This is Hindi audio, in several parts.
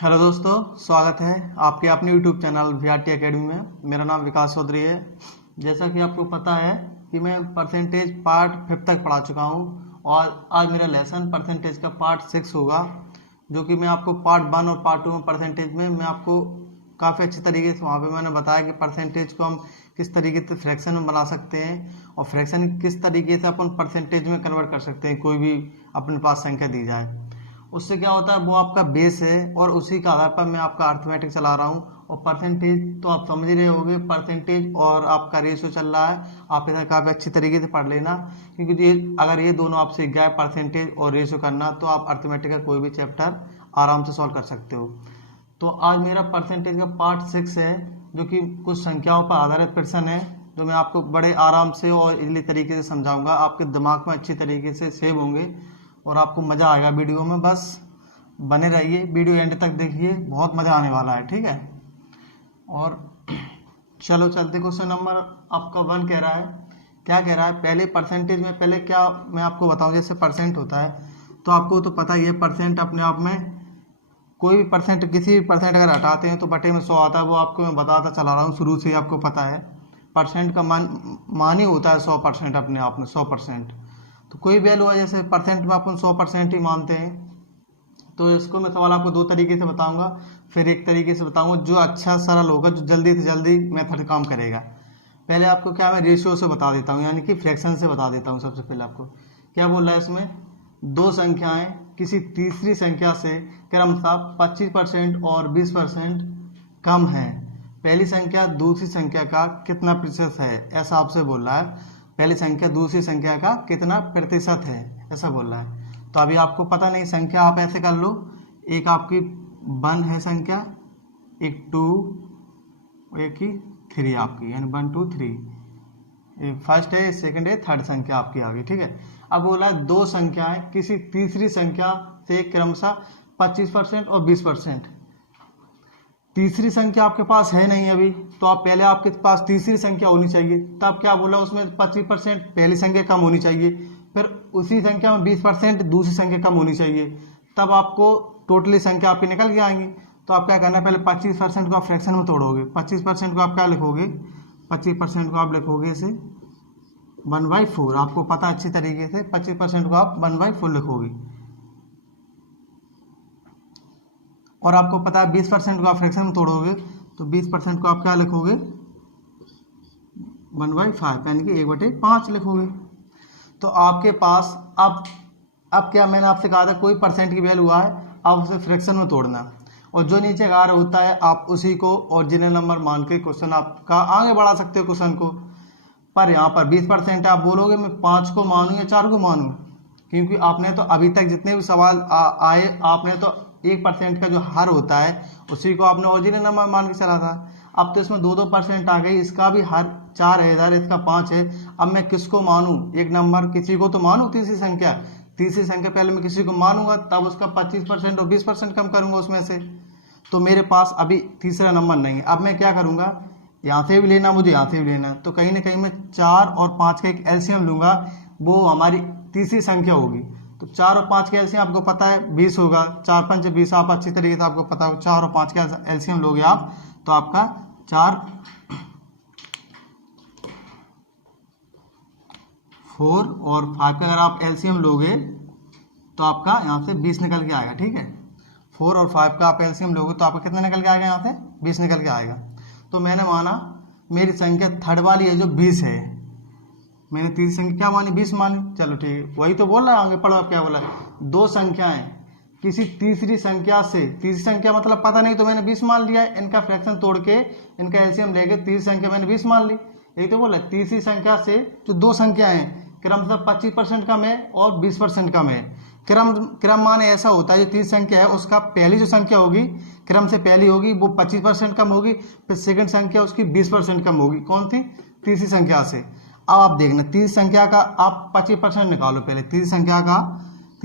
हेलो दोस्तों, स्वागत है आपके अपने यूट्यूब चैनल वीआरटी एकेडमी में। मेरा नाम विकास चौधरी है। जैसा कि आपको पता है कि मैं परसेंटेज पार्ट 5 तक पढ़ा चुका हूं और आज मेरा लेसन परसेंटेज का पार्ट 6 होगा, जो कि मैं आपको पार्ट 1 और पार्ट 2 में परसेंटेज में मैं आपको काफ़ी अच्छे तरीके से वहाँ पे मैंने बताया कि परसेंटेज को हम किस तरीके से फ्रैक्शन में बना सकते हैं और फ्रैक्शन किस तरीके से अपन परसेंटेज में कन्वर्ट कर सकते हैं, कोई भी अपने पास संख्या दी जाए। उससे क्या होता है, वो आपका बेस है और उसी के आधार पर मैं आपका अर्थमेटिक चला रहा हूँ। और परसेंटेज तो आप समझ रहे होंगे, परसेंटेज और आपका रेशियो चल रहा है। आप इधर काफ़ी अच्छी तरीके से पढ़ लेना, क्योंकि ये अगर ये दोनों आप सीख गए, परसेंटेज और रेशियो करना, तो आप अर्थमेटिक का कोई भी चैप्टर आराम से सॉल्व कर सकते हो। तो आज मेरा परसेंटेज का पार्ट 6 है, जो कि कुछ संख्याओं पर आधारित प्रश्न है, जो मैं आपको बड़े आराम से और इजली तरीके से समझाऊंगा। आपके दिमाग में अच्छी तरीके से सेव होंगे और आपको मज़ा आएगा वीडियो में। बस बने रहिए, वीडियो एंड तक देखिए, बहुत मज़ा आने वाला है, ठीक है। और चलो चलते, क्वेश्चन नंबर आपका 1 कह रहा है। क्या कह रहा है, पहले परसेंटेज में पहले क्या मैं आपको बताऊं, जैसे परसेंट होता है तो आपको तो पता ही है, परसेंट अपने आप में कोई भी परसेंट, किसी भी परसेंट अगर हटाते हैं तो बटे में 100 आता है। वो आपको मैं बताता चला रहा हूँ, शुरू से ही आपको पता है। परसेंट का मान ही होता है 100% अपने आप में, 100%। तो कोई वैल्यू है, जैसे परसेंट में अपन 100% ही मानते हैं, तो इसको मैं सवाल आपको 2 तरीके से बताऊंगा, फिर एक तरीके से बताऊंगा जो अच्छा सरल होगा, जो जल्दी से जल्दी मेथड काम करेगा। पहले आपको क्या, मैं रेशियो से बता देता हूँ, यानी कि फ्रैक्शन से बता देता हूँ। सबसे पहले आपको क्या बोल रहा है, इसमें 2 संख्याएं किसी तीसरी संख्या से क्रमशः 25% और 20% कम है। पहली संख्या दूसरी संख्या का कितना प्रतिशत है, ऐसा आपसे बोल रहा है। पहली संख्या दूसरी संख्या का कितना प्रतिशत है, ऐसा बोल रहा है। तो अभी आपको पता नहीं, संख्या आप ऐसे कर लो, एक आपकी 1 है संख्या, एक 2, एक ही 3 आपकी, यानी 1 2 3, फर्स्ट है, सेकंड है, थर्ड संख्या आपकी आ गई, ठीक है। अब बोला 2 संख्याएं किसी तीसरी संख्या से क्रमशः 25% और 20%। तीसरी संख्या आपके पास है नहीं अभी, तो आप पहले आपके पास तीसरी संख्या होनी चाहिए। तब क्या बोला, उसमें 25% पहली संख्या कम होनी चाहिए, फिर उसी संख्या में 20% दूसरी संख्या कम होनी चाहिए, तब आपको टोटली संख्या आपकी निकल के आएंगी। तो आप क्या करना है, पहले 25% को आप फ्रैक्शन में तोड़ोगे। 25% को आप क्या लिखोगे, 25% को आप लिखोगे इसे 1/4। आपको पता अच्छी तरीके से 25% को आप 1/4 लिखोगे। और आपको पता है 20% को आप फ्रैक्शन में तोड़ोगे, तो 20% को आप क्या लिखोगे, 1/5, यानी कि 1/5 लिखोगे। तो आपके पास अब क्या मैंने आपसे कहा था, कोई परसेंट की वैल्यू आए आप उसे फ्रैक्शन में तोड़ना, और जो नीचे आ रहा होता है आप उसी को ओरिजिनल नंबर मान के क्वेश्चन आपका आगे बढ़ा सकते हो क्वेश्चन को। पर यहाँ पर 20% आप बोलोगे मैं 5 को मानूं या 4 को मानूं, क्योंकि आपने तो अभी तक जितने भी सवाल आए, आपने तो 1% का जो हर होता है उसी को आपने ओरिजिनल नंबर मान के चला था। अब तो इसमें 2% आ गई, इसका भी हर 4 है, इधर इसका 5 है। अब मैं किसको मानूं, एक नंबर किसी को तो मानूं, तीसरी संख्या पहले मैं किसी को मानूंगा, तब उसका 25% और 20% कम करूंगा उसमें से। तो मेरे पास अभी तीसरा नंबर नहीं है। अब मैं क्या करूंगा, यहाँ से भी लेना, मुझे यहाँ से भी लेना, तो कहीं ना कहीं मैं 4 और 5 का एक एलसीएम लूंगा, वो हमारी तीसरी संख्या होगी। तो 4 और 5 का एलसीएम आपको पता है 20 होगा, 4 5 20, आप अच्छी तरीके से आपको पता होगा। 4 और 5 का एलसीएम लोगे आप, तो आपका 4 4 और 5 का अगर आप एलसीएम लोगे तो आपका यहाँ से 20 निकल के आएगा, ठीक है। 4 और 5 का आप एलसीएम लोगे तो आपका कितना निकल के आएगा, यहाँ से 20 निकल के आएगा। तो मैंने माना मेरी संख्या थर्ड वाली है जो 20 है, मैंने तीसरी संख्या क्या मानी, 20 मानी। चलो ठीक है, वही तो बोल रहा है, आगे पढ़ो आप क्या बोला, 2 संख्याएं किसी तीसरी संख्या से, तीसरी संख्या मतलब पता नहीं तो मैंने 20 मान लिया, इनका फ्रैक्शन तोड़ के इनका एलसीएम लेके तीसरी संख्या मैंने 20 मान ली। यही तो बोला, तीसरी संख्या से जो 2 संख्याएं हैं क्रमशः 25% कम है और 20% कम है। क्रम माने ऐसा होता है, जो तीसरी संख्या है उसका पहली जो संख्या होगी क्रम से पहली होगी वो 25% कम होगी, फिर सेकंड संख्या उसकी 20% कम होगी। कौन सी, तीसरी संख्या से। अब आप देखना, तीसरी संख्या का आप 25% निकालो पहले। तीसरी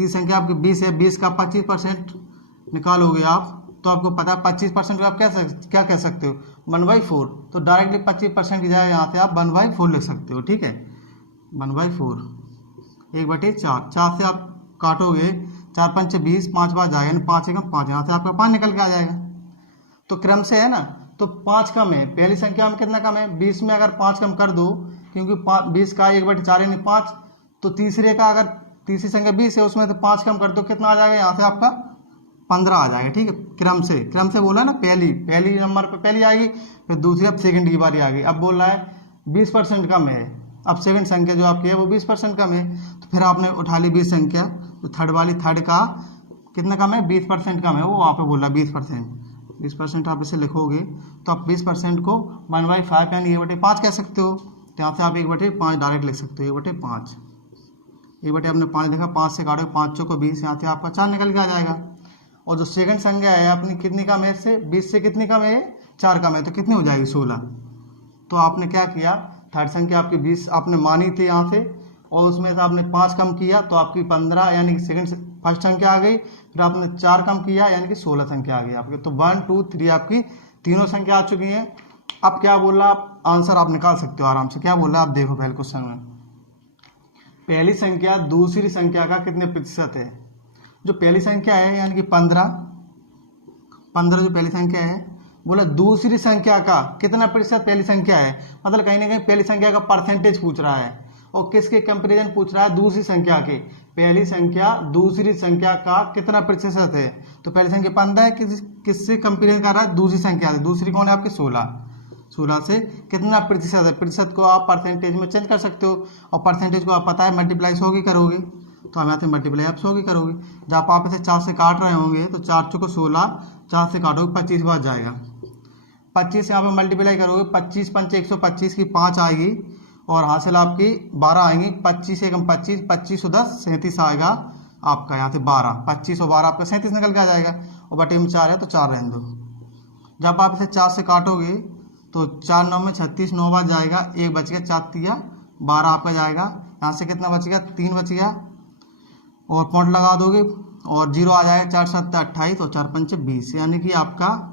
संख्या आपकी 20 है, 20 का 25% निकालोगे आप, तो आपको पता है 25% को आप क्या कह सकते हो, 1/4। तो डायरेक्टली 25% की जगह यहाँ से आप 1/4 लिख सकते हो, ठीक है। 1/4 1/4, 4 से आप काटोगे 4 पंचे 20, 5 बार जाएगा, यानी 5 एकम 5, यहाँ से आपका 5 निकल के आ जाएगा। तो क्रम से है ना, तो 5 कम है, पहली संख्या में कितना कम है, 20 में अगर 5 कम कर दो, क्योंकि 20 का 1/4 यानी 5, तो तीसरे का अगर तीसरी संख्या 20 है उसमें तो 5 कम कर दो, कितना आ जाएगा, यहाँ से आपका 15 आ जाएगा। ठीक है, क्रम से बोला ना, पहली नंबर पे पहली आएगी, फिर दूसरी, अब सेकंड की बारी आ गई। अब बोल रहा है 20% कम है, अब सेकंड संख्या जो आपकी है वो 20% कम है, तो फिर आपने उठा ली 20 संख्या, तो थर्ड का कितना कम है, 20% कम है, वो वहाँ पे बोल रहा है 20%। आप इसे लिखोगे तो आप 20% को 1/5 यानी 1/5 कह सकते हो, तो यहाँ से आप 1/5 डायरेक्ट लिख सकते हो, 1/5। 1/5 आपने 5 देखा, 5 से काटो, 5 चौको 20, यहाँ से आपका 4 निकल के आ जाएगा। और जो सेकंड संख्या है अपनी कितनी कम है, इससे 20 से कितनी कम है, 4 कम है, तो कितनी हो जाएगी, 16। तो आपने क्या किया, थर्ड संख्या आपकी 20 आपने मानी थी यहाँ से, और उसमें से आपने 5 कम किया तो आपकी 15 यानी कि फर्स्ट संख्या आ गई, फिर आपने 4 कम किया यानी कि 16 संख्या आ गई आपकी। तो 1 2 3 आपकी तीनों संख्या आ चुकी हैं। अब क्या बोल रहा, आप आंसर आप निकाल सकते हो आराम से। क्या बोल रहा है आप देखो पहले क्वेश्चन में, पहली संख्या दूसरी संख्या का कितने प्रतिशत है। जो पहली संख्या है यानी कि 15 जो पहली संख्या है, बोला दूसरी संख्या का कितना प्रतिशत पहली संख्या है, मतलब कहीं ना कहीं पहली संख्या का परसेंटेज पूछ रहा है, और किसके कंपैरिजन पूछ रहा है, दूसरी संख्या के। पहली संख्या दूसरी संख्या का कितना प्रतिशत है, तो पहली संख्या 15 है, किससे कंपेरिजन कर रहा है, दूसरी संख्या से। दूसरी कौन है आपके 16 से कितना प्रतिशत है। प्रतिशत को आप परसेंटेज में चेंज कर सकते हो, और परसेंटेज को आप पता है मल्टीप्लाई 100 की करोगे, तो हम यहाँ से मल्टीप्लाई आप 100 की करोगे। जब आप इसे 4 से काट रहे होंगे तो 4 चौको 16, 4 से काटोगे 25 बार जाएगा, 25 यहाँ पे मल्टीप्लाई करोगे, 25 पंचे 125 की 5 आएगी, और हासिल आपकी 12 आएंगी, 25 एकम 25, 25 10 37 आएगा आपका, यहाँ से 12, 25 और 12 आपका 37 निकल के आ जाएगा, और बटे में 4 है तो 4 रहने दो। जब आप इसे 4 से काटोगे तो 4 9 में 36, 9 बार जाएगा, 1 बच गया, 4 3 12 आपका जाएगा, यहाँ से कितना बच गया, 3 बच गया, और पॉइंट लगा दोगे और 0 आ जाएगा, 4 7 28 और 4 5 20, यानी कि आपका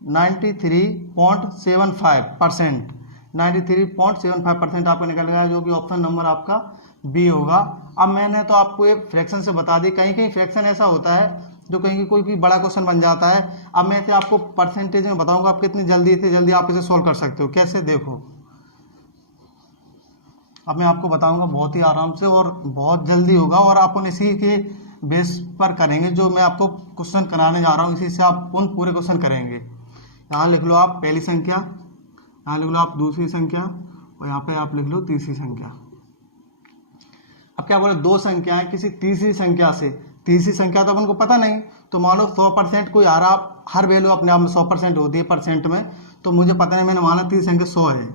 93.75%, 93.75% आपका निकल गया, जो कि ऑप्शन नंबर आपका बी होगा। अब मैंने तो आपको ये फ्रैक्शन से बता दी, कहीं कहीं फ्रैक्शन ऐसा होता है जो कहीं कोई भी बड़ा क्वेश्चन बन जाता है। अब मैं इसे आपको परसेंटेज में बताऊंगा, आप कितनी जल्दी से जल्दी आप इसे सोल्व कर सकते हो। कैसे, देखो अब मैं आपको बताऊंगा बहुत ही आराम से और बहुत जल्दी होगा, और अपन इसी के बेस पर करेंगे जो मैं आपको क्वेश्चन कराने जा रहा हूँ, इसी से आप उन पूरे क्वेश्चन करेंगे। यहाँ लिख लो आप पहली संख्या, यहाँ लिख लो आप दूसरी संख्या, और यहाँ पे आप लिख लो तीसरी संख्या। अब क्या बोले, दो संख्याएं किसी तीसरी संख्या से, तीसरी संख्या तो अपन को पता नहीं, तो मान लो 100% कोई आ रहा, हर वैल्यू अपने आप में 100% होती है परसेंट में, तो मुझे पता नहीं, मैंने माना तीसरी संख्या 100 है,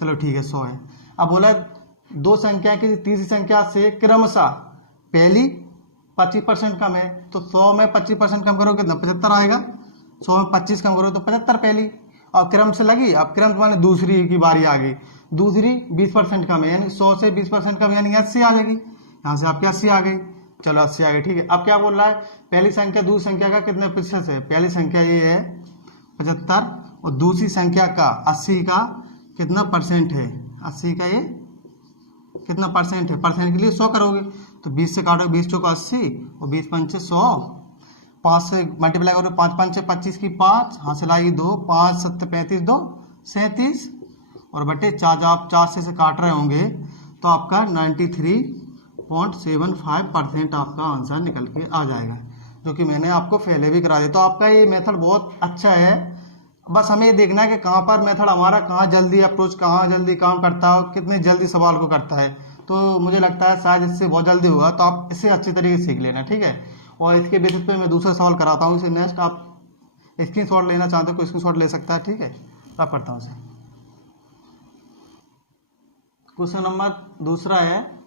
चलो ठीक है 100 है। अब बोला दो संख्या किसी तीसरी संख्या से क्रमशः पहली 25% कम है, तो 100 में 25% कम करो कितना, 75 आएगा। 100 में 25 कम करो तो 75 पहली, और क्रम से लगी, अब क्रम माने दूसरी की बारी आ गई, दूसरी 20% कम है, यानी 100 से 20% कम, यानी 80 आ जाएगी, यहाँ से आपकी 80 आ गई, चलो 80 आ गई, ठीक है। अब क्या बोल रहा है, पहली संख्या दूसरी संख्या का कितने प्रतिशत है, पहली संख्या ये है 75, और दूसरी संख्या का 80 का कितना परसेंट है, 80 का ये कितना परसेंट है, परसेंट के लिए 100 करोगे, तो 20 से काटोगे, 20 चौका 80 और 20 पंचे 100, 5 से मल्टीप्लाई करोगे, 5 पंचे 25 की 5, हासिल आएगी 2, 5 7 35 2 37, और बटे 4, जब आप 4 से काट रहे होंगे तो आपका 93.75% आपका आंसर निकल के आ जाएगा, जो कि मैंने आपको पहले भी करा दिया। तो आपका ये मेथड बहुत अच्छा है, बस हमें ये देखना है कि कहाँ पर मेथड हमारा कहाँ जल्दी अप्रोच, कहाँ जल्दी काम करता है, कितने जल्दी सवाल को करता है। तो मुझे लगता है शायद इससे बहुत जल्दी होगा, तो आप इसे अच्छे तरीके से सीख लेना, ठीक है। और इसके बेसिस पे मैं दूसरा सवाल कराता हूँ, इसे नेक्स्ट आप स्क्रीनशॉट लेना चाहते हो कोई स्क्रीनशॉट ले सकता है, ठीक है। अब करता हूँ इसे, क्वेश्चन नंबर दूसरा है,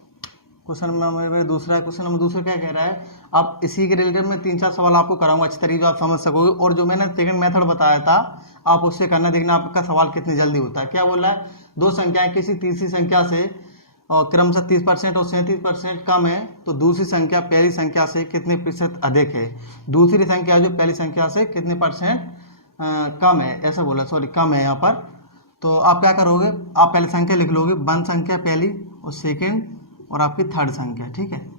क्वेश्चन नंबर दूसरा क्या कह रहा है। अब इसी के रिलेटेड में 3-4 सवाल आपको कराऊंगा अच्छी तरीके से आप समझ सकोगे, और जो मैंने सेकंड मेथड बताया था आप उससे करना, देखना आपका सवाल कितनी जल्दी होता है। क्या बोल रहा है, दो संख्याएं किसी तीसरी संख्या से और क्रमशः 30% और 37% कम है, तो दूसरी संख्या पहली संख्या से कितने प्रतिशत अधिक है। दूसरी संख्या जो पहली संख्या से कितने परसेंट कम है, ऐसा बोला, सॉरी कम है यहाँ पर। तो आप क्या करोगे, आप पहली संख्या लिख लोगे, 1 संख्या पहली और सेकेंड और आपकी थर्ड संख्या, ठीक है।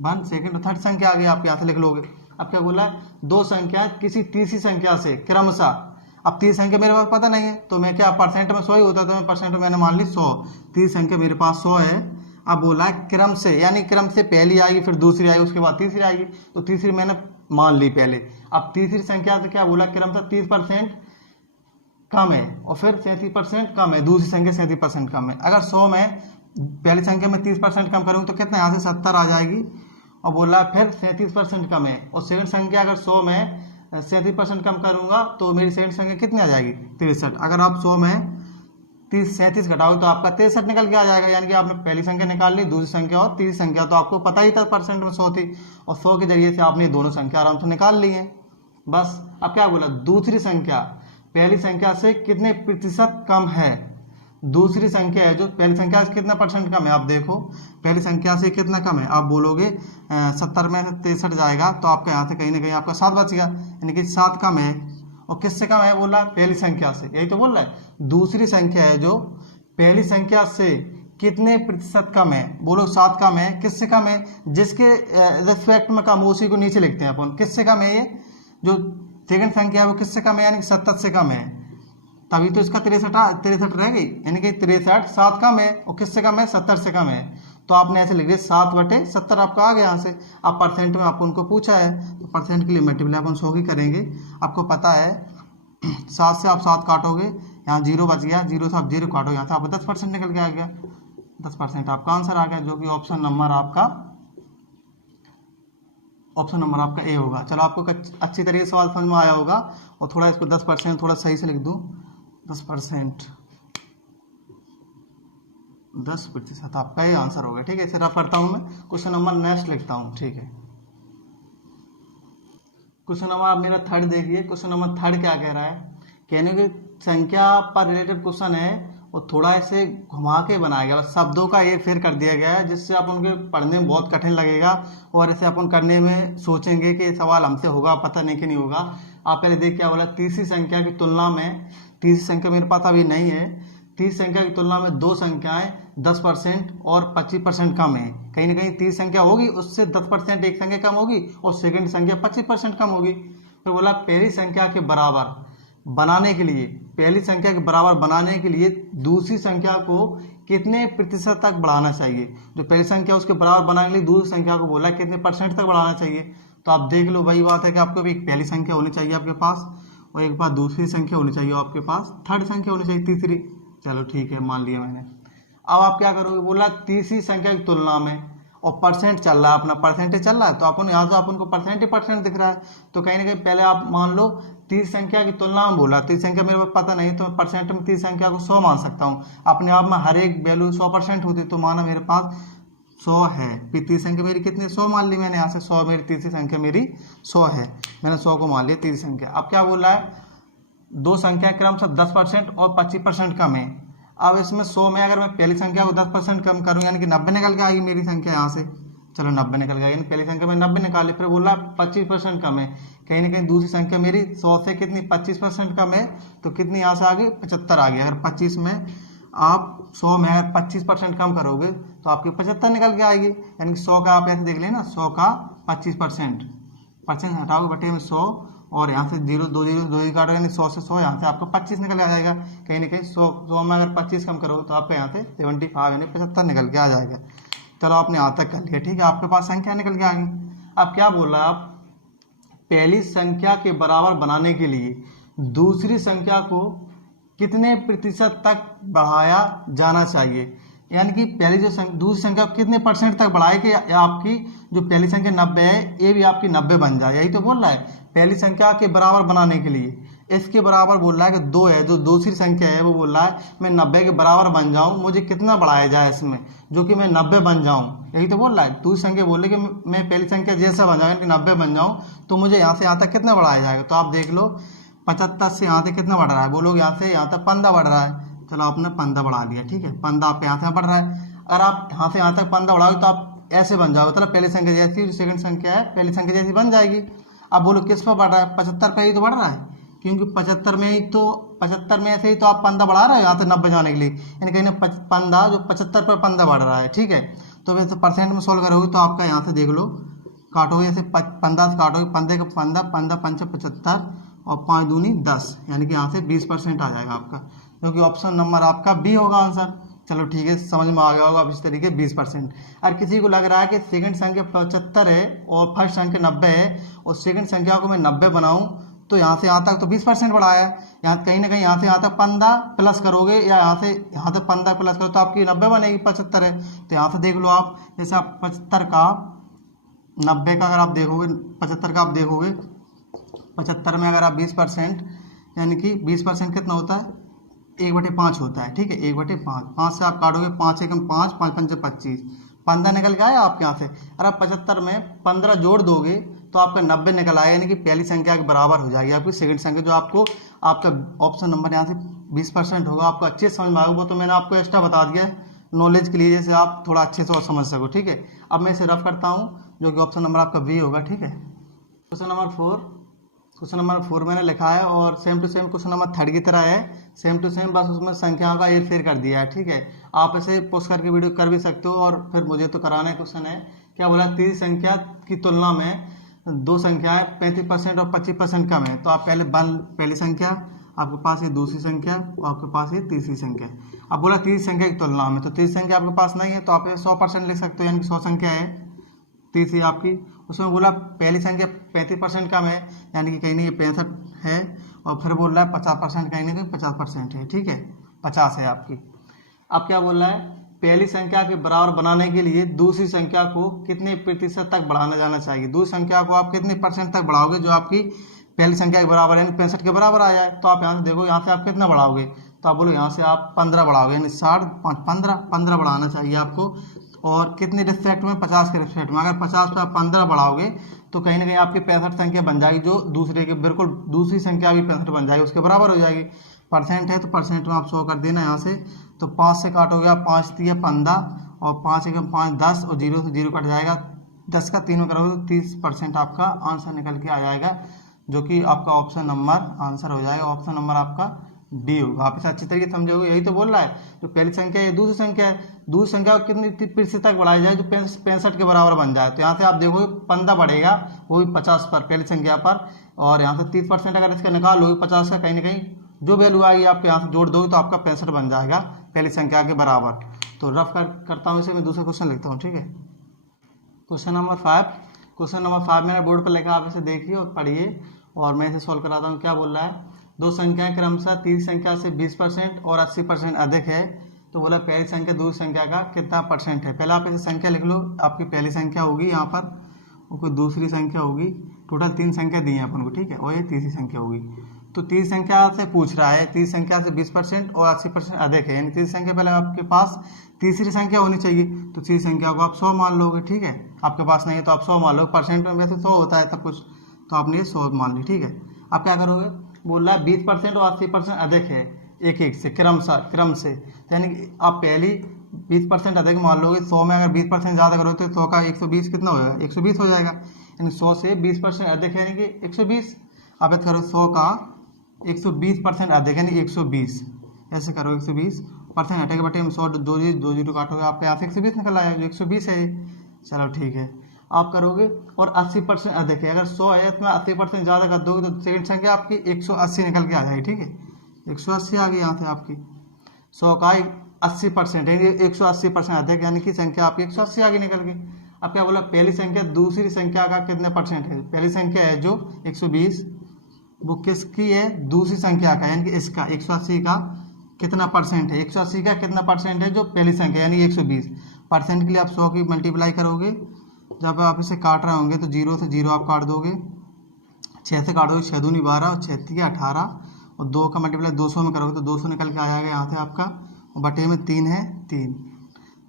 1 सेकंड और थर्ड संख्या आ गई, आप यहाँ से लिख लोगे। अब क्या बोला है, दो संख्या किसी तीसरी संख्या से क्रमशः, अब तीसरी संख्या मेरे पास पता नहीं है तो मैं क्या परसेंट में 100 ही होता है, तो मैं परसेंट में मैंने मान ली 100, तीसरी संख्या मेरे पास 100 है। अब बोला है क्रम से, यानी क्रम से पहली आएगी फिर दूसरी आएगी उसके बाद तीसरी आएगी, तो तीसरी मैंने मान ली पहले। अब तीसरी संख्या से क्या बोला, क्रम से 30% कम है और फिर 37% कम है, दूसरी संख्या 37% कम है। अगर 100 में पहली संख्या में 30% कम करूँगी तो कितना, यहाँ से 70 आ जाएगी, और बोला फिर 37% कम है, और सेकंड संख्या अगर 100 में 37% कम करूंगा तो मेरी सेकंड संख्या कितनी आ जाएगी, 63। अगर आप 100 में 37 घटाओ तो आपका 63 निकल के आ जाएगा, यानी कि आपने पहली संख्या निकाल ली, दूसरी संख्या और तीसरी संख्या, तो आपको पता ही था परसेंट में 100 थी, और 100 के जरिए से आपने दोनों संख्या आराम से निकाल ली है बस। अब क्या बोला, दूसरी संख्या पहली संख्या से कितने प्रतिशत कम है, दूसरी संख्या है जो पहली संख्या से कितना परसेंट कम है, आप देखो पहली संख्या से कितना कम है, आप बोलोगे 70 में 63 जाएगा तो आपका यहाँ से कहीं ना कहीं आपका 7 बच गया, यानी कि 7 कम है। और किससे कम है, बोला पहली संख्या से, यही तो बोल रहा है। दूसरी संख्या है जो पहली संख्या से कितने प्रतिशत कम है, बोलो 7 कम है, किससे कम है, जिसके रिस्पेक्ट में कम हो उसी को नीचे लिखते हैं अपन, किससे कम है, ये जो सेकंड संख्या है वो किससे कम है, यानी कि 70 से कम है, तभी तो इसका 63 रह गई, यानी कि 63 7 कम है, और किससे कम है, 70 से कम है, तो आपने ऐसे लिख दिया 7/70 आपका आ गया यहाँ से। अब परसेंट में आपको उनको पूछा है तो परसेंट के लिए मल्टीप्लाई अपन 100 की करेंगे, आपको पता है 7 से आप 7 काटोगे, यहाँ 0 बच गया, 0 से आप 0 काटो, यहाँ से आपको 10% निकल के आ गया, 10% आपका आंसर आ गया, जो कि ऑप्शन नंबर आपका ए होगा। चलो आपको अच्छी तरीके से सवाल समझ में आया होगा, और थोड़ा इसको 10% थोड़ा सही से लिख दूँ, 10%, 10% आपका ये आंसर होगा। ठीक है, इसे रफ करता हूँ मैं, क्वेश्चन नंबर नेक्स्ट लिखता हूँ। ठीक है, क्वेश्चन नंबर आप मेरा थर्ड देखिए, क्वेश्चन नंबर थर्ड क्या कह रहा है, कहने की संख्या पर रिलेटेड क्वेश्चन है, और थोड़ा ऐसे घुमा के बनाया गया, शब्दों का ये फेर कर दिया गया है, जिससे आप उनके पढ़ने में बहुत कठिन लगेगा, और ऐसे अपन करने में सोचेंगे कि सवाल हमसे होगा, पता नहीं कि नहीं होगा। आप पहले देख क्या बोला, तीसरी संख्या की तुलना में, तीसरी संख्या मेरे पास अभी नहीं है, तीसरी संख्या की तुलना में दो संख्याएं 10% और 25% कम है, कहीं ना कहीं तीसरी संख्या होगी उससे 10% एक संख्या कम होगी, और सेकंड संख्या 25% कम होगी। तो बोला पहली संख्या के बराबर बनाने के लिए, पहली संख्या के बराबर बनाने के लिए दूसरी संख्या को कितने प्रतिशत तक बढ़ाना चाहिए, जो पहली संख्या उसके बराबर बनाने के लिए दूसरी संख्या को बोला कितने परसेंट तक बढ़ाना चाहिए। तो आप देख लो, वही बात है कि आपको एक पहली संख्या होनी चाहिए आपके पास, और एक बार दूसरी संख्या होनी चाहिए आपके पास, थर्ड संख्या होनी चाहिए तीसरी। चलो ठीक है, मान लिया मैंने। अब आप क्या करोगे, बोला तीसरी संख्या की तुलना में, और परसेंट चल रहा है, अपना परसेंटेज चल रहा है, तो अपन यहाँ तो अपन को परसेंट दिख रहा है, तो कहीं ना कहीं पहले आप मान लो तीसरी संख्या की तुलना में बोला, तीसरी संख्या मेरे पास पता नहीं तो मैं परसेंट में तीसरी संख्या को 100 मान सकता हूँ, अपने आप में हर एक वैल्यू 100% होती, तो माना मेरे पास 100 है, फिर तीसरी संख्या मेरी कितनी, 100 मान ली मैंने, यहाँ से 100 मेरी तीसरी संख्या मेरी 100 है, मैंने 100 को मान लिया तीसरी संख्या। अब क्या बोल रहा है, दो संख्या क्रमशः 10% और 25% कम है। अब इसमें 100 में अगर मैं पहली संख्या को 10% कम करूँ, यानी कि 90 निकल के आएगी मेरी संख्या यहाँ से, चलो 90 निकल गया, यानी पहली संख्या में 90 निकाले, फिर बोला 25% कम है, कहीं ना कहीं दूसरी संख्या मेरी 100 से कितनी 25% कम है, तो कितनी यहाँ से आ गई 75 आ गई। अगर 25 में आप 100 में अगर 25% कम करोगे तो आपकी 75 निकल के आएगी, यानी कि 100 का आप ऐसे देख लेना, 100 का 25% हटाओगे बटे में 100, और यहाँ से 0 2 0 काटो, यानी 100 से 100 यहाँ से आपका 25 निकल आ जाएगा, कहीं ना कहीं 100 में अगर 25 कम करोगे तो आपका यहाँ से 75 यानी 75 निकल के आ जाएगा। चलो आपने यहाँ तक कर लिया, ठीक है, आपके पास संख्या निकल के आ गई। अब क्या बोल रहा है, आप पहली संख्या के बराबर बनाने के लिए दूसरी संख्या को कितने प्रतिशत तक बढ़ाया जाना चाहिए, यानी कि पहली जो दूसरी संख्या कितने परसेंट तक बढ़ाए कि आपकी जो पहली संख्या 90 है ये भी आपकी 90 बन जाए, यही तो बोल रहा है। पहली संख्या के बराबर बनाने के लिए इसके बराबर बोल रहा है कि 2 है, जो दूसरी संख्या है वो बोल रहा है मैं 90 के बराबर बन जाऊं, मुझे कितना बढ़ाया जाए इसमें, जो कि मैं 90 बन जाऊं, यही तो बोल रहा है। दूसरी संख्या बोल रही कि मैं पहली संख्या जैसा बन जाऊँ, यानी कि 90 बन जाऊँ, तो मुझे यहाँ से यहाँ तक कितना बढ़ाया जाएगा। तो आप देख लो 75 से यहाँ तक कितना बढ़ रहा है, बोलोगे यहाँ से यहाँ तक 15 बढ़ रहा है, चलो आपने 15 बढ़ा दिया, ठीक है, 15 आप यहाँ से बढ़ रहा है। अगर आप यहाँ से यहाँ तक 15 बढ़ाओगे तो आप ऐसे बन जाओगे, मतलब पहली संख्या जैसी जो सेकंड संख्या है पहली संख्या जैसी बन जाएगी। अब बोलो किस पर बढ़ रहा है, 75 पे ही तो बढ़ रहा है, क्योंकि 75 में ही तो 75 में ऐसे ही तो आप 15 बढ़ा रहे हो यहाँ से 90 जाने के लिए, यानी कहीं ना 15 जो 75 पर 15 बढ़ रहा है, ठीक है। तो वैसे परसेंट में सोल्व करोगे तो आपका यहाँ से देख लो, काटोगे जैसे 15 से काटोगे, 15 का 15, 15 पंच 75 और 5 दूनी 10, यानी कि यहाँ से 20% आ जाएगा आपका, क्योंकि ऑप्शन नंबर आपका बी होगा आंसर। चलो ठीक है, समझ में आ गया होगा अब इस तरीके 20%। और किसी को लग रहा है कि सेकंड संख्या 75 है और फर्स्ट संख्या 90 है और सेकंड संख्या को मैं 90 बनाऊं तो यहाँ से यहाँ तक तो 20% बढ़ाया है, यहाँ कहीं ना कहीं यहाँ से यहाँ तक 15 प्लस करोगे या यहाँ से यहाँ तक 15 प्लस करो तो आपकी 90 बनेगी, 75 है तो यहाँ से देख लो आप, जैसे आप 75 का 90 का अगर आप देखोगे, 75 का आप देखोगे, 75 में अगर आप 20%, यानी कि 20% कितना होता है, 1/5 होता है, ठीक है, 1/5, 5 से आप काटोगे, 5 एकम 5, 5 पंचे 25, 15 निकल के आया आपके यहाँ से। अगर आप 75 में 15 जोड़ दोगे तो आपका 90 निकल आएगा, यानी कि पहली संख्या के बराबर हो जाएगी आपकी सेकंड संख्या, जो आपको आपका ऑप्शन नंबर यहाँ से 20% होगा। आपको अच्छे से समझ में आएगा, वो तो मैंने आपको एक्स्ट्रा बता दिया है नॉलेज के लिए, जैसे आप थोड़ा अच्छे से और समझ सको, ठीक है। अब मैं इसे रफ करता हूँ, जो कि ऑप्शन नंबर आपका बी होगा, ठीक है। क्वेश्चन नंबर 4 मैंने लिखा है और same to same question number 3 की तरह है, सेम टू सेम, बस उसमें संख्याओं का हेर फेर कर दिया है, ठीक है। आप इसे पोस्ट करके वीडियो कर भी सकते हो और फिर मुझे तो कराना है। क्वेश्चन है क्या बोला, तीसरी संख्या की तुलना में दो संख्याएं 35% और 25% कम है, तो आप पहली संख्या, आपके पास ये दूसरी संख्या और आपके पास ये तीसरी संख्या। अब बोला तीसरी संख्या की तुलना में, तो तीसरी संख्या आपके पास नहीं है तो आप ये 100% लिख सकते हो, यानी कि 100 संख्या है तीसरी आपकी। उसमें बोला पहली संख्या 35% कम है, यानी कि कहीं नहीं ये 65 है, और फिर बोल रहा है 50% कहीं ना कहीं 50% है, ठीक है, 50 है आपकी। अब क्या बोल रहा है, पहली संख्या के बराबर बनाने के लिए दूसरी संख्या को कितने प्रतिशत तक बढ़ाना जाना चाहिए। दूसरी संख्या को आप कितने परसेंट तक बढ़ाओगे जो आपकी पहली संख्या के बराबर यानी 65 के बराबर आ जाए। तो आप यहाँ से देखो, यहाँ से आप कितना बढ़ाओगे, तो आप बोलो यहाँ से आप 15 बढ़ाओगे, यानी 60 15 बढ़ाना चाहिए आपको। और कितने रिस्पेक्ट में, 50 के रिस्पेक्ट में। अगर 50 पे आप 15 बढ़ाओगे तो कहीं ना कहीं आपकी 65 संख्या बन जाएगी, जो दूसरे के बिल्कुल दूसरी संख्या भी 65 बन जाएगी, उसके बराबर हो जाएगी। परसेंट है तो परसेंट में आप 100 कर देना यहाँ से, तो 5 से काटोगे आप, 5 3 15 और 5 एकम 5 10 और 0 से 0 कट जाएगा, 10 का 3 में करोगे तो 30% आपका आंसर निकल के आ जाएगा, जो कि आपका ऑप्शन नंबर आंसर हो जाएगा। ऑप्शन नंबर आपका डी होगा। आप इसे अच्छी तरीके से समझोगे, यही तो बोल रहा है, जो पहली संख्या है दूसरी संख्या है, दूसरी संख्या को कितनी प्रतिशत तक बढ़ाई जाए जो 65 के बराबर बन जाए। तो यहाँ से आप देखोगे 15 बढ़ेगा, वो भी 50 पर, पहली संख्या पर, और यहाँ से 30% अगर इसका निकाल लोगे 50 का, कहीं ना कहीं जो वैल्यू आएगी आपके यहाँ से जोड़ दोगे तो आपका 65 बन जाएगा पहली संख्या के बराबर। तो रफ करता हूँ इसे, मैं दूसरा क्वेश्चन लिखता हूँ, ठीक है। क्वेश्चन नंबर 5 मैंने बोर्ड पर लिखा, आप इसे देखिए और पढ़िए और मैं इसे सॉल्व कराता हूँ। क्या बोल रहा है, दो संख्याएं क्रमशः तीसरी संख्या से 20% और 80% अधिक है, तो बोला पहली संख्या दूसरी संख्या का कितना परसेंट है। पहले आप इसे संख्या लिख लो, आपकी पहली संख्या होगी यहाँ पर, और कोई दूसरी संख्या होगी, टोटल 3 संख्या दी है अपन को, ठीक है, और ये तीसरी संख्या होगी। तो तीसरी संख्या से पूछ रहा है, तीसरी संख्या से 20% और 80% अधिक है, यानी तीसरी संख्या पहले आपके पास तीसरी संख्या होनी चाहिए, तो तीसरी संख्या को आप 100 मान लोगे, ठीक है। आपके पास नहीं है तो आप 100 मान लो, परसेंट में वैसे 100 होता है सब कुछ, तो आपने 100 मान ली, ठीक है। आप क्या करोगे, बोल रहा है 20% और 80% अधिक है, एक से क्रम से, यानी कि आप पहली 20% अधिक मान लोगे। 100 में अगर 20% ज़्यादा करोगे तो 100 का 120 कितना हो जाएगा, 120 हो जाएगा, यानी 100 से 20% अधिक है, यानी कि 120। आप ऐसा करो, 100 का 120% अधिक यानी 120, ऐसे करो, 120% हटेगा बटे में 100 दो जीरो काटोगे, आपके यहाँ से 120 निकल आया, जो 120 है। चलो ठीक है, आप करोगे। और 80% अधिक है, अगर 100 है इसमें 80% ज़्यादा कर दोगे तो सेकंड संख्या आपकी 180 निकल के आ जाएगी, ठीक है, 180 आ गई यहाँ से आपकी। 100 का 80% है, 180% अधिक, यानी कि संख्या आपकी 180 आ गई निकल के। अब क्या बोला, पहली संख्या दूसरी संख्या का कितने परसेंट है। पहली संख्या है जो 120, वो किसकी है, दूसरी संख्या का, यानी कि इसका 180 का कितना परसेंट है, 180 का कितना परसेंट है जो पहली संख्या यानी 120। परसेंट के लिए आप 100 की मल्टीप्लाई करोगे, जब आप इसे काट रहे होंगे तो 0 से 0 आप काट दोगे, 6 से काटोगे, 6 दूनी 12 और 6 3 18, और 2 का मल्टीप्लाई 200 में करोगे तो 200 निकल के आ जाएगा यहाँ से आपका, और बटे में 3 है,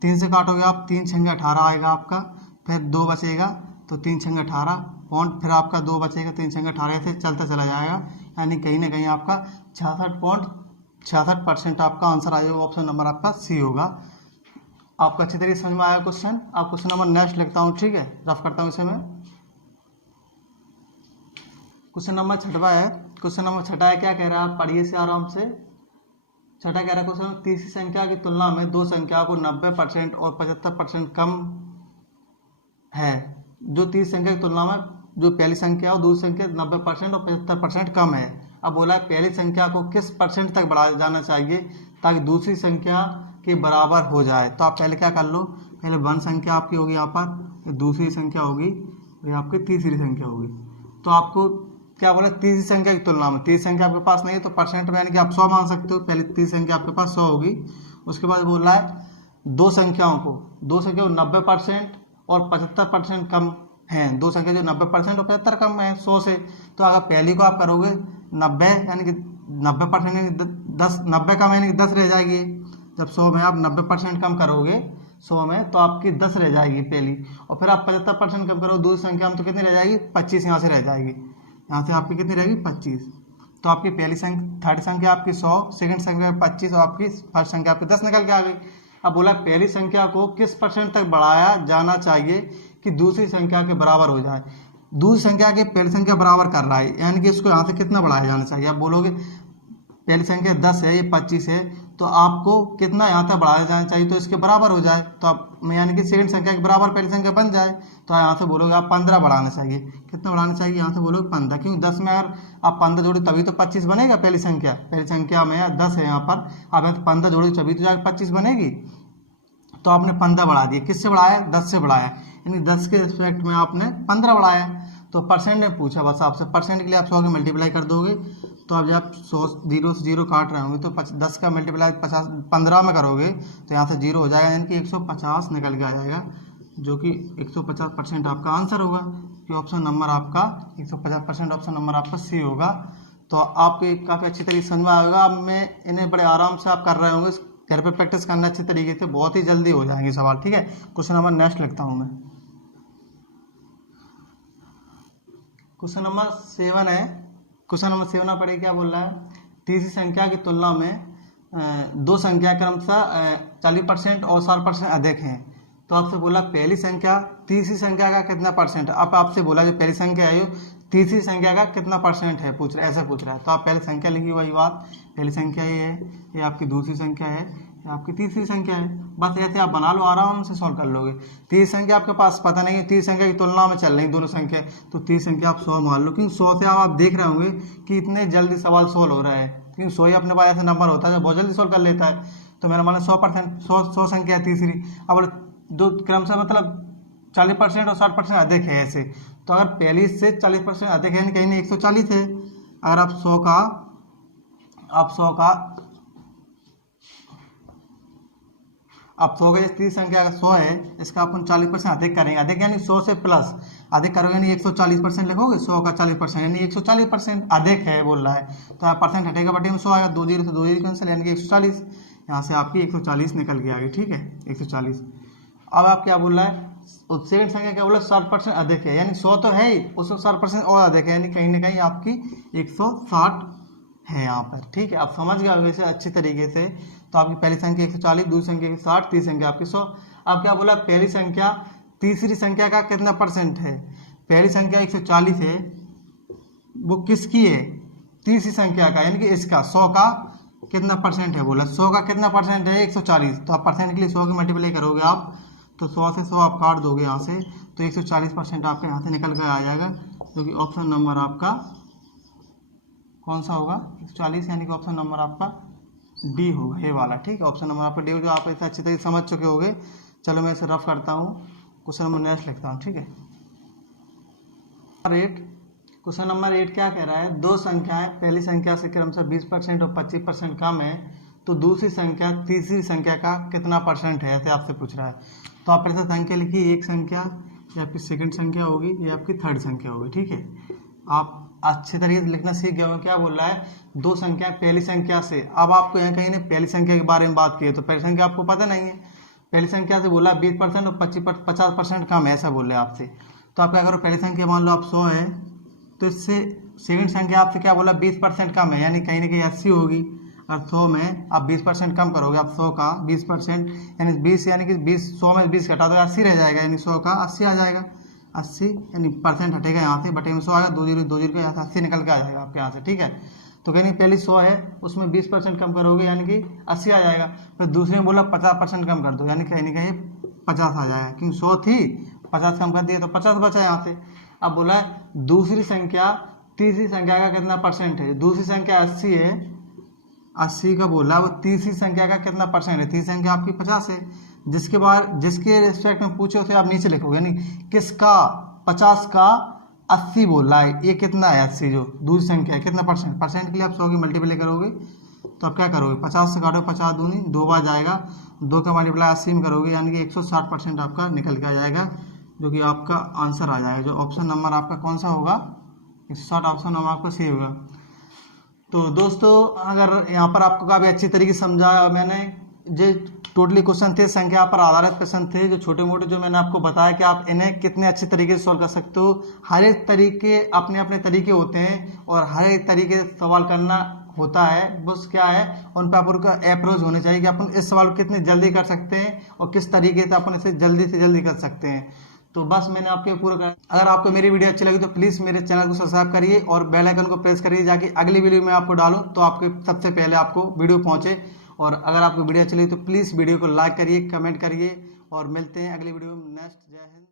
3 से काटोगे आप, 3 6 18 आएगा आपका, फिर 2 बचेगा तो 3 6 18 पॉइंट, फिर आपका 2 बचेगा, 3 6 18 ऐसे चलता चला जाएगा, यानी कहीं ना कहीं आपका 66% आपका आंसर आ जाएगा। ऑप्शन नंबर आपका सी होगा। आपको अच्छी तरीके से समझ में आया क्वेश्चन। आप क्वेश्चन नंबर नेक्स्ट लिखता हूँ, ठीक है, रफ करता हूँ इसे मैं। क्वेश्चन नंबर 6 है। क्वेश्चन नंबर 6 है, क्या कह रहा है, आप पढ़िए से आराम से। छठा कह रहा है क्वेश्चन, तीसरी संख्या की तुलना में दो संख्या को 90% और 75% कम है। जो तीसरी संख्या की तुलना में जो पहली संख्या है और दूसरी संख्या 90% और 75% कम है। अब बोला है पहली संख्या को किस परसेंट तक बढ़ाया जाना चाहिए ताकि दूसरी संख्या के बराबर हो जाए। तो आप पहले क्या कर लो, पहले 1 संख्या आपकी होगी यहाँ पर, दूसरी संख्या होगी, ये आपकी तीसरी संख्या होगी। तो आपको क्या बोला, तीसरी संख्या की तुलना में, तीसरी संख्या आपके पास नहीं है तो परसेंट में यानी कि आप 100 मान सकते हो। पहले तीसरी संख्या आपके पास 100 होगी। उसके बाद बोल रहा है दो संख्याओं को 90% और 75% कम हैं। दो संख्या जो 90% और 75 कम है 100 से। तो अगर पहली को आप करोगे 90 यानी कि 90% यानी 10, 90 कम यानी कि 10 रह जाएगी। जब 100 में आप 90% कम करोगे 100 में तो आपकी 10 रह जाएगी पहली, और फिर आप 75% कम करोगे दूसरी संख्या में तो कितनी रह जाएगी, 25 यहाँ से रह जाएगी। यहाँ से आपकी कितनी रहेगी, 25। तो आपकी पहली संख्या, थर्ड संख्या आपकी 100, सेकंड संख्या 25 और आपकी फर्स्ट संख्या आपकी 10 निकल के आ गई। अब बोला पहली संख्या को किस परसेंट तक बढ़ाया जाना चाहिए कि दूसरी संख्या के बराबर हो जाए। दूसरी संख्या के पहली संख्या बराबर कर रहा है यानी कि इसको यहाँ से कितना बढ़ाया जाना चाहिए। आप बोलोगे पहली संख्या 10 है, ये 25 है, तो आपको कितना यहाँ तक बढ़ाया जाना चाहिए तो इसके बराबर हो जाए। तो आप यानी कि सेकंड संख्या के बराबर पहली संख्या बन जाए। तो यहाँ से बोलोगे आप 15 बढ़ाना चाहिए। कितना बढ़ाना चाहिए, यहाँ से बोलोगे 15, क्योंकि 10 में अगर आप 15 जोड़ो तभी तो 25 बनेगा। पहली संख्या में 10 है यहाँ पर, आप यहाँ 15 जोड़ो तभी तो जाकर 25 बनेगी। तो आपने 15 बढ़ा दिए। किससे बढ़ाया, 10 से बढ़ाया, यानी 10 के रिस्पेक्ट में आपने 15 बढ़ाया। तो परसेंट में पूछा बस आपसे, परसेंट के लिए आप 100 के मल्टीप्लाई कर दोगे। तो अब जब 100 0 से 0 काट रहे होंगे तो 10 का मल्टीप्लाई 15 में करोगे तो यहाँ से 0 हो जाएगा, यानी कि 150 निकल के आ जाएगा, जो कि 150% आपका आंसर होगा। कि ऑप्शन नंबर आपका 150% ऑप्शन नंबर आपका सी होगा। तो आपको काफ़ी अच्छी तरीके से समझ में आएगा। अब मैं इन्हें बड़े आराम से आप कर रहे होंगे, घर पे प्रैक्टिस करना अच्छी तरीके से, बहुत ही जल्दी हो जाएंगे सवाल। ठीक है, क्वेश्चन नंबर नेक्स्ट लिखता हूँ मैं। क्वेश्चन नंबर 7 है। क्वेश्चन नंबर 7 आप पढ़िए क्या बोल रहा है। तीसरी संख्या की तुलना में दो संख्या क्रमशः 40% और 60% अधिक हैं। तो आपसे बोला पहली संख्या तीसरी संख्या का कितना परसेंट है। अब आपसे बोला जो पहली संख्या है तीसरी संख्या का कितना परसेंट है पूछ रहा है, ऐसा पूछ रहा है। तो आप पहले संख्या लिखिए, वही बात, पहली संख्या ये है, ये आपकी दूसरी संख्या है, ये आपकी तीसरी संख्या है। बस ऐसे आप बना लो, आराम से सॉल्व कर लोगे। तीसरी संख्या आपके पास पता नहीं है, तीसरी संख्या की तुलना में चल रही दोनों संख्या, तो तीसरी संख्या आप 100 मान लो। क्योंकि 100 से आप देख रहे होंगे कि इतने जल्दी सवाल सॉल्व हो रहा है, क्योंकि 100 ही अपने पास ऐसा नंबर होता है जो बहुत जल्दी सॉल्व कर लेता है। तो मेरा मान 100% संख्या है तीसरी। अब दो क्रम से मतलब 40% और 60% अधिक है ऐसे। तो अगर पहली से 40% अधिक है, कहीं नहीं 140 है। अगर आप 100 का तीसरी संख्या अगर 100 है, इसका अपन 40% अधिक करेंगे। अधिक यानी 100 से प्लस अधिक करोगे यानी 140% लिखोगे। 100 का 40% यानी 140% अधिक है बोल रहा है। तो परसेंट हटेगा, बटे में 100 आएगा, 2 जीरो से 2 जीरो कैंसिल, यानी कि 140। यहाँ से आपकी 140 निकल के आ गई। ठीक है, 140। अब आप क्या बोल रहा है, सेकंड संख्या क्या बोला, 60% अधिक है, यानी 100 तो है ही, उससे 60% और अधिक है, यानी कहीं ना कहीं आपकी 160 है यहाँ पर। ठीक है, आप समझ गए वैसे अच्छी तरीके से। तो आपकी पहली संख्या 140, दूसरी संख्या 160, तीसरी संख्या आपकी 100। अब क्या बोला, पहली संख्या तीसरी संख्या का कितना परसेंट है। पहली संख्या 140 है, वो किसकी है, तीसरी संख्या का, यानी कि इसका 100 का कितना परसेंट है बोला। 100 का कितना परसेंट है, 140। तो आप परसेंट के लिए 100 की मल्टीप्लाई करोगे आप, तो 100 से 100 आप काट दोगे यहाँ से, तो 140% आपके यहाँ से निकल कर आ जाएगा, जो कि ऑप्शन नंबर आपका कौन सा होगा, 140, यानी कि ऑप्शन नंबर आपका डी होगा, ये वाला। ठीक है, ऑप्शन नंबर आपका डी होगा। आप इसे अच्छी तरीके समझ चुके होंगे। चलो मैं इसे रफ करता हूँ, क्वेश्चन नंबर नेक्स्ट लिखता हूँ। ठीक है, 8 क्वेश्चन नंबर 8 क्या कह रहा है, दो संख्याएं पहली संख्या से क्रमशः 20% और 25% कम है, तो दूसरी संख्या तीसरी संख्या का कितना परसेंट है, ऐसे आपसे पूछ रहा है। तो आप ऐसा संख्या लिखिए, एक संख्या ये आपकी सेकंड संख्या होगी, ये आपकी थर्ड संख्या होगी। ठीक है, आप अच्छे तरीके से लिखना सीख गए हो। क्या बोल रहा है, दो संख्या पहली संख्या से। अब आपको यहाँ कहीं ने पहली संख्या के बारे में बात की है, तो पहली संख्या आपको पता नहीं है। पहली संख्या से बोला 20% और 50% कम है, ऐसा बोल रहे हैं आपसे। तो आप क्या करो, पहली संख्या मान लो आप 100 है, तो इससे सेकंड संख्या आपसे क्या बोला, 20% कम है, यानी कहीं ना कहीं 80 होगी। और 100 में आप 20% कम करोगे, आप 100 का 20% यानी 20, यानी कि 20, 100 में 20 घटा दो 80 रह जाएगा, यानी 100 का 80 आ जाएगा। 80 यानी परसेंट हटेगा यहाँ से, बटे में 100 आएगा, 2 जीरो का यहाँ से 80 निकल के आ जाएगा आपके यहाँ से। ठीक है, तो कहीं पहली 100 है, उसमें 20% कम करोगे यानी कि 80 आ जाएगा। फिर दूसरे में बोला 50% कम कर दो, यानी कहीं ना कहीं 50 आ जाएगा, क्योंकि 100 थी 50 कम कर दिए तो 50 बचा यहाँ से। अब बोला है दूसरी संख्या तीसरी संख्या का कितना परसेंट है। दूसरी संख्या 80 है, 80 का बोला, वो तीसरी संख्या का कितना परसेंट है। तीसरी संख्या आपकी 50 है, जिसके बाद जिसके रिस्पेक्ट में पूछे उसे आप नीचे लिखोगे, यानी किसका 50 का 80 बोल रहा है, ये कितना है 80 जो दूसरी संख्या है, कितना परसेंट। परसेंट के लिए आप 100 की मल्टीप्लाई करोगे तो आप क्या करोगे, 50 से काटो, 50 दूनी 2 बार जाएगा, 2 का मल्टीप्लाई 80 में करोगे, यानी कि 160% आपका निकल के आ जाएगा, जो कि आपका आंसर आ जाएगा। जो ऑप्शन नंबर आपका कौन सा होगा, 160 ऑप्शन नंबर आपका सही होगा। तो दोस्तों अगर यहाँ पर आपको काफ़ी अच्छी तरीके से समझाया मैंने, जो टोटली क्वेश्चन थे संख्या पर आधारित क्वेश्चन थे, जो छोटे मोटे जो मैंने आपको बताया कि आप इन्हें कितने अच्छे तरीके से सॉल्व कर सकते हो। हर एक तरीके अपने अपने तरीके होते हैं और हर एक तरीके से सवाल करना होता है, बस क्या है उन पर अपन का अप्रोच होने चाहिए कि अपन इस सवाल को कितने जल्दी कर सकते हैं और किस तरीके से अपन इसे जल्दी से जल्दी कर सकते हैं। तो बस मैंने आपके पूरा कर, अगर आपको मेरी वीडियो अच्छी लगी तो प्लीज़ मेरे चैनल को सब्सक्राइब करिए और बेल आइकन को प्रेस करिए, जाके अगली वीडियो में आपको डालूं तो आपके सबसे पहले आपको वीडियो पहुंचे। और अगर आपको वीडियो अच्छी लगी तो प्लीज़ वीडियो को लाइक करिए, कमेंट करिए और मिलते हैं अगली वीडियो में नेक्स्ट। जय हिंद।